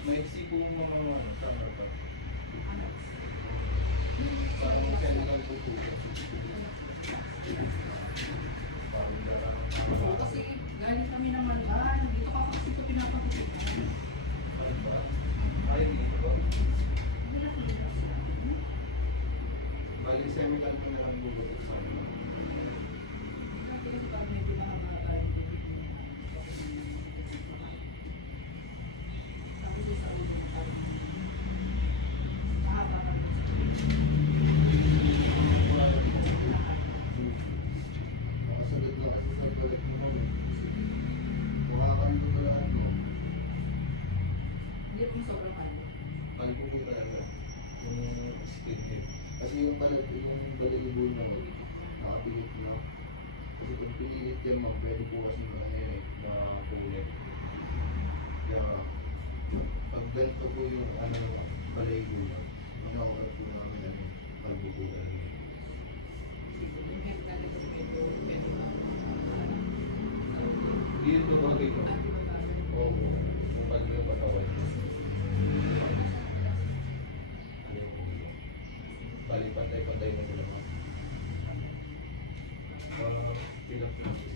Maiksi po yung mga summer pa. Parang chemical po po. Kasi galing kami naman dito ka kasi ito pinapakita. Ay, dito ba? Bali, chemical po na lang po ba sa amin? Nakasalit lang kasi sa galit mo naman. Mukhakan mo talaga mo. Hindi po sobrang kanya. Kalpo po talaga. Yung skin head. Kasi yung balat, yung balayibo niya, nakapilit na. Kasi kung pinilit yan, pwede po kasi mapulit. Kaya, pag ganito po yung balayibo niya, nakakalat po namin kalpo po talaga. Hindi ito bagay ko. Oo. Yung bagay yung patawan. Bali, pantay-pantay na sila. Pilang-pilang.